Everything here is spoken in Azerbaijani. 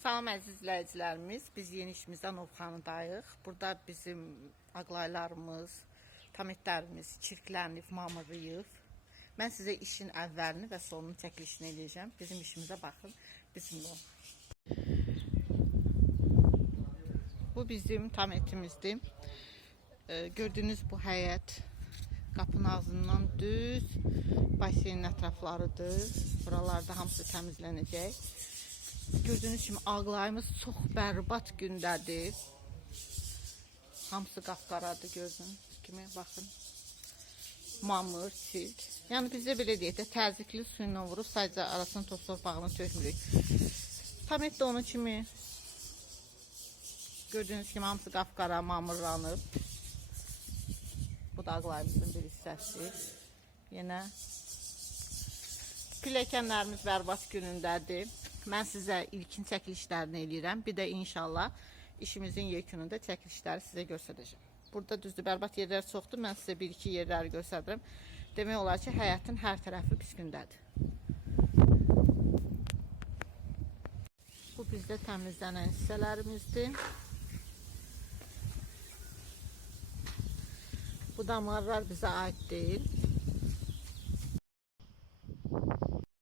Salam əziz izləyicilərimiz, biz yeni işimizdən Novxanıdayıq. Burada bizim aqlaylarımız, tametlərimiz çirklənib, mamırlayıb. Mən sizə işin əvvəlini və sonunu çəkilişini eləyəcəm. Bizim işimizə baxın, bizimlə olun. Bu bizim tametimizdir. Gördüyünüz bu həyət qapının ağzından düz baseynin ətraflarıdır. Buralarda hamısı təmizlənəcək. Gördüğünüz kimi ağlayımız çox bərbad gündədir. Hamısı qapqaradır, gördüğünüz kimi, baxın. Mamır, çirk. Yəni bizdə belə deyək də, təzyiqli suyla vurub sadəcə arasını toz torpağını tökmürük. Tamet də onun kimi. Gördüğünüz kimi hamısı qapqara, mamırlanıb. Bu da ağlayımızın bir hissəsi. Yenə pilləkənlərimiz bərbad günündədir. Mən sizə ilkin çəkilişlərini eləyirəm. Bir də inşallah işimizin yekununda çəkilişləri sizə göstərəcəm. Burada düzdür, bərbad yerlər çoxdur. Mən sizə bir-iki yerləri göstərirəm. Demək olar ki, həyətin hər tərəfi pis gündədir. Bu bizdə təmizlənən hissələrimizdir. Bu damarlar bizə aid deyil.